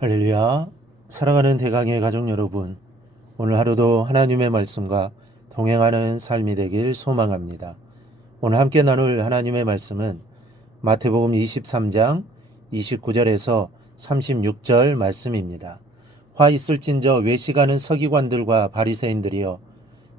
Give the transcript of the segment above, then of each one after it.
할렐루야. 사랑하는 대강의 가족 여러분, 오늘 하루도 하나님의 말씀과 동행하는 삶이 되길 소망합니다. 오늘 함께 나눌 하나님의 말씀은 마태복음 23장 29절에서 36절 말씀입니다. 화 있을진저 외식하는 서기관들과 바리새인들이여,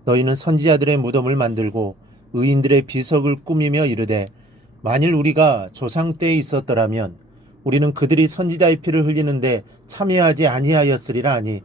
너희는 선지자들의 무덤을 만들고 의인들의 비석을 꾸미며 이르되, 만일 우리가 조상 때에 있었더라면 우리는 그들이 선지자의 피를 흘리는데 참여하지 아니하였으리라 하니,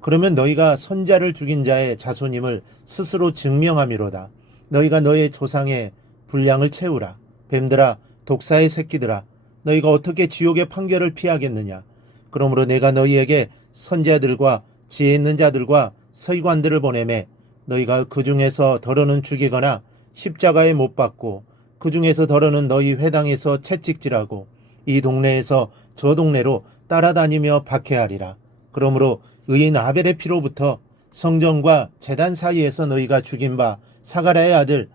그러면 너희가 선자를 죽인 자의 자손임을 스스로 증명함이로다. 너희가 너의 조상의 분량을 채우라. 뱀들아, 독사의 새끼들아, 너희가 어떻게 지옥의 판결을 피하겠느냐. 그러므로 내가 너희에게 선지자들과 지혜 있는 자들과 서기관들을 보내매, 너희가 그 중에서 더러는 죽이거나 십자가에 못 박고 그 중에서 더러는 너희 회당에서 채찍질하고 이 동네에서 저 동네로 따라다니며 박해하리라. 그러므로 의인 아벨의 피로부터 성전과 제단 사이에서 너희가 죽인 바 사가랴의 아들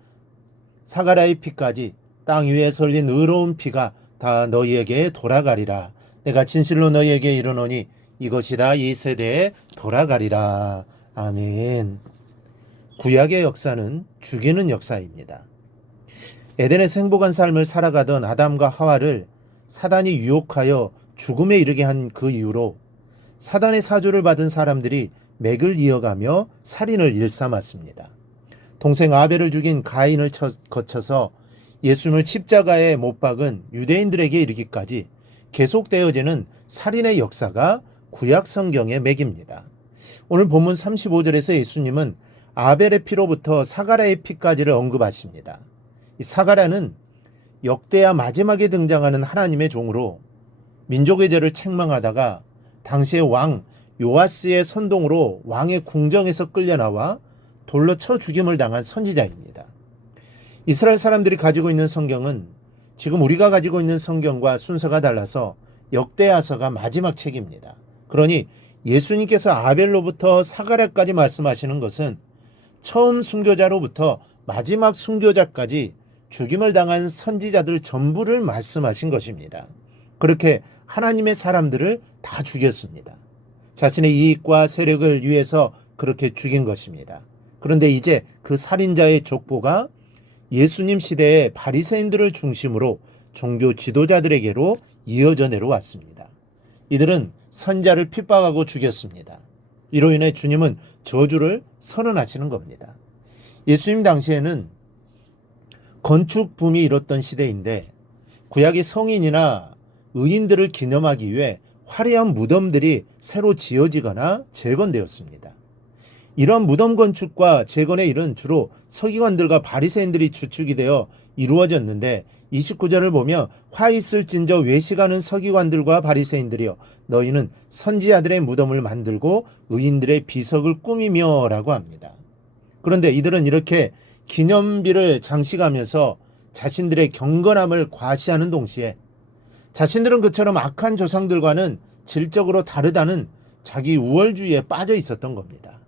사가랴의 피까지 땅 위에 설린 의로운 피가 다 너희에게 돌아가리라. 내가 진실로 너희에게 이르노니 이것이 다 이 세대에 돌아가리라. 아멘. 구약의 역사는 죽이는 역사입니다. 에덴에서 행복한 삶을 살아가던 아담과 하와를 사단이 유혹하여 죽음에 이르게 한 그 이후로 사단의 사주를 받은 사람들이 맥을 이어가며 살인을 일삼았습니다. 동생 아벨을 죽인 가인을 거쳐서 예수님을 십자가에 못 박은 유대인들에게 이르기까지 계속되어지는 살인의 역사가 구약 성경의 맥입니다. 오늘 본문 35절에서 예수님은 아벨의 피로부터 사가랴의 피까지를 언급하십니다. 이 사가랴는 역대하 마지막에 등장하는 하나님의 종으로 민족의 죄를 책망하다가 당시의 왕 요아스의 선동으로 왕의 궁정에서 끌려나와 돌로 쳐 죽임을 당한 선지자입니다. 이스라엘 사람들이 가지고 있는 성경은 지금 우리가 가지고 있는 성경과 순서가 달라서 역대하서가 마지막 책입니다. 그러니 예수님께서 아벨로부터 사가랴까지 말씀하시는 것은 처음 순교자로부터 마지막 순교자까지 죽임을 당한 선지자들 전부를 말씀하신 것입니다. 그렇게 하나님의 사람들을 다 죽였습니다. 자신의 이익과 세력을 위해서 그렇게 죽인 것입니다. 그런데 이제 그 살인자의 족보가 예수님 시대의 바리새인들을 중심으로 종교 지도자들에게로 이어져 내려왔습니다. 이들은 선자를 핍박하고 죽였습니다. 이로 인해 주님은 저주를 선언하시는 겁니다. 예수님 당시에는 건축 붐이 일었던 시대인데 구약의 성인이나 의인들을 기념하기 위해 화려한 무덤들이 새로 지어지거나 재건되었습니다. 이러한 무덤 건축과 재건의 일은 주로 서기관들과 바리새인들이 주축이 되어 이루어졌는데 29절을 보면 화 있을진저 외식하는 서기관들과 바리새인들이여, 너희는 선지자들의 무덤을 만들고 의인들의 비석을 꾸미며 라고 합니다. 그런데 이들은 이렇게 기념비를 장식하면서 자신들의 경건함을 과시하는 동시에 자신들은 그처럼 악한 조상들과는 질적으로 다르다는 자기 우월주의에 빠져 있었던 겁니다.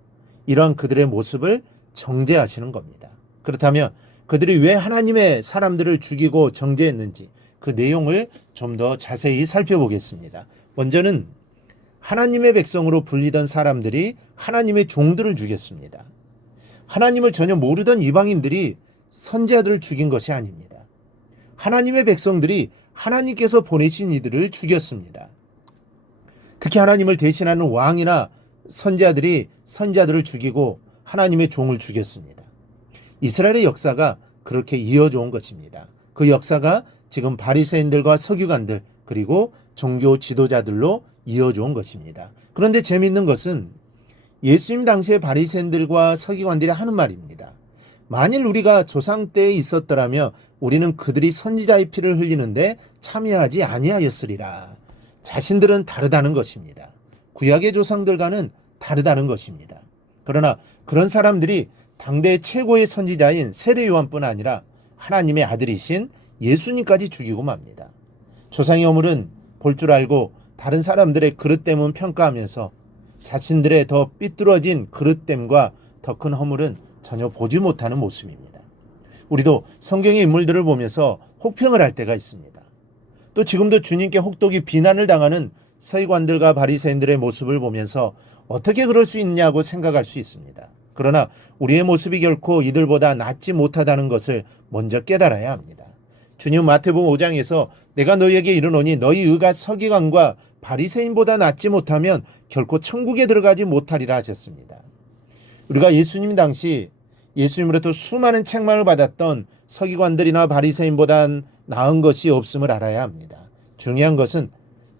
이러한 그들의 모습을 정죄하시는 겁니다. 그렇다면 그들이 왜 하나님의 사람들을 죽이고 정죄했는지 그 내용을 좀 더 자세히 살펴보겠습니다. 먼저는 하나님의 백성으로 불리던 사람들이 하나님의 종들을 죽였습니다. 하나님을 전혀 모르던 이방인들이 선지자들을 죽인 것이 아닙니다. 하나님의 백성들이 하나님께서 보내신 이들을 죽였습니다. 특히 하나님을 대신하는 왕이나 선지자들이 선지자들을 죽이고 하나님의 종을 죽였습니다. 이스라엘의 역사가 그렇게 이어져 온 것입니다. 그 역사가 지금 바리새인들과 서기관들 그리고 종교 지도자들로 이어져 온 것입니다. 그런데 재미있는 것은 예수님 당시의 바리새인들과 서기관들이 하는 말입니다. 만일 우리가 조상 때에 있었더라면 우리는 그들이 선지자의 피를 흘리는데 참여하지 아니하였으리라. 자신들은 다르다는 것입니다. 구약의 조상들과는 다르다는 것입니다. 그러나 그런 사람들이 당대 최고의 선지자인 세례 요한뿐 아니라 하나님의 아들이신 예수님까지 죽이고 맙니다. 조상의 허물은 볼 줄 알고 다른 사람들의 그릇됨은 평가하면서 자신들의 더 삐뚤어진 그릇됨과 더 큰 허물은 전혀 보지 못하는 모습입니다. 우리도 성경의 인물들을 보면서 혹평을 할 때가 있습니다. 또 지금도 주님께 혹독히 비난을 당하는 서기관들과 바리새인들의 모습을 보면서 어떻게 그럴 수 있냐고 생각할 수 있습니다. 그러나 우리의 모습이 결코 이들보다 낫지 못하다는 것을 먼저 깨달아야 합니다. 주님 마태복음 5장에서 내가 너희에게 이르노니 너희 의가 서기관과 바리새인보다 낫지 못하면 결코 천국에 들어가지 못하리라 하셨습니다. 우리가 예수님 당시 예수님으로부터 수많은 책망을 받았던 서기관들이나 바리새인보단 나은 것이 없음을 알아야 합니다. 중요한 것은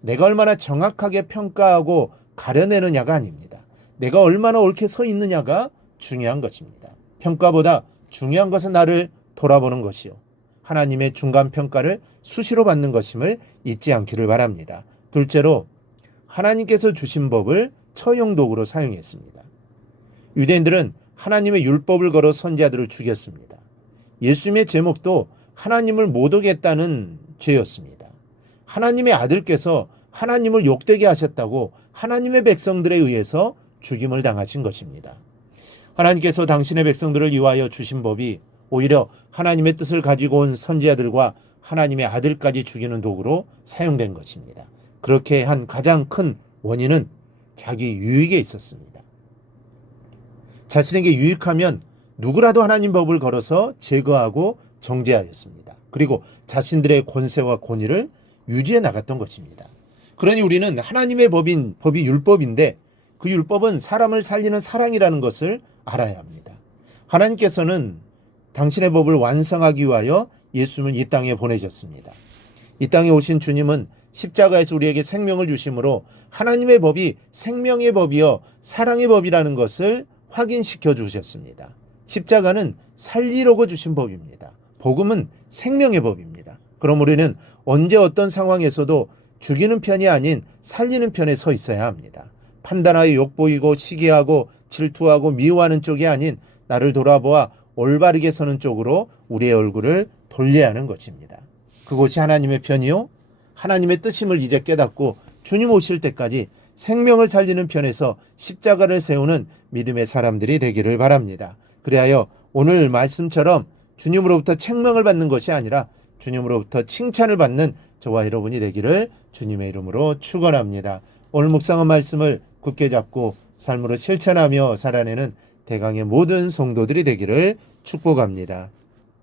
내가 얼마나 정확하게 평가하고 가려내느냐가 아닙니다. 내가 얼마나 옳게 서 있느냐가 중요한 것입니다. 평가보다 중요한 것은 나를 돌아보는 것이요. 하나님의 중간평가를 수시로 받는 것임을 잊지 않기를 바랍니다. 둘째로 하나님께서 주신 법을 처형도구로 사용했습니다. 유대인들은 하나님의 율법을 걸어 선지자들을 죽였습니다. 예수님의 제목도 하나님을 못 오겠다는 죄였습니다. 하나님의 아들께서 하나님을 욕되게 하셨다고 하나님의 백성들에 의해서 죽임을 당하신 것입니다. 하나님께서 당신의 백성들을 위하여 주신 법이 오히려 하나님의 뜻을 가지고 온 선지자들과 하나님의 아들까지 죽이는 도구로 사용된 것입니다. 그렇게 한 가장 큰 원인은 자기 유익에 있었습니다. 자신에게 유익하면 누구라도 하나님 법을 걸어서 제거하고 정죄하였습니다. 그리고 자신들의 권세와 권위를 유지해 나갔던 것입니다. 그러니 우리는 하나님의 법이 율법인데 그 율법은 사람을 살리는 사랑이라는 것을 알아야 합니다. 하나님께서는 당신의 법을 완성하기 위하여 예수님을 이 땅에 보내셨습니다. 이 땅에 오신 주님은 십자가에서 우리에게 생명을 주심으로 하나님의 법이 생명의 법이요 사랑의 법이라는 것을 확인시켜 주셨습니다. 십자가는 살리려고 주신 법입니다. 복음은 생명의 법입니다. 그럼 우리는 언제 어떤 상황에서도 죽이는 편이 아닌 살리는 편에 서 있어야 합니다. 판단하여 욕보이고 시기하고 질투하고 미워하는 쪽이 아닌 나를 돌아보아 올바르게 서는 쪽으로 우리의 얼굴을 돌려야 하는 것입니다. 그것이 하나님의 편이요 하나님의 뜻임을 이제 깨닫고 주님 오실 때까지 생명을 살리는 편에서 십자가를 세우는 믿음의 사람들이 되기를 바랍니다. 그리하여 오늘 말씀처럼 주님으로부터 책망을 받는 것이 아니라 주님으로부터 칭찬을 받는 저와 여러분이 되기를 주님의 이름으로 축원합니다. 오늘 묵상한 말씀을 굳게 잡고 삶으로 실천하며 살아내는 대강의 모든 성도들이 되기를 축복합니다.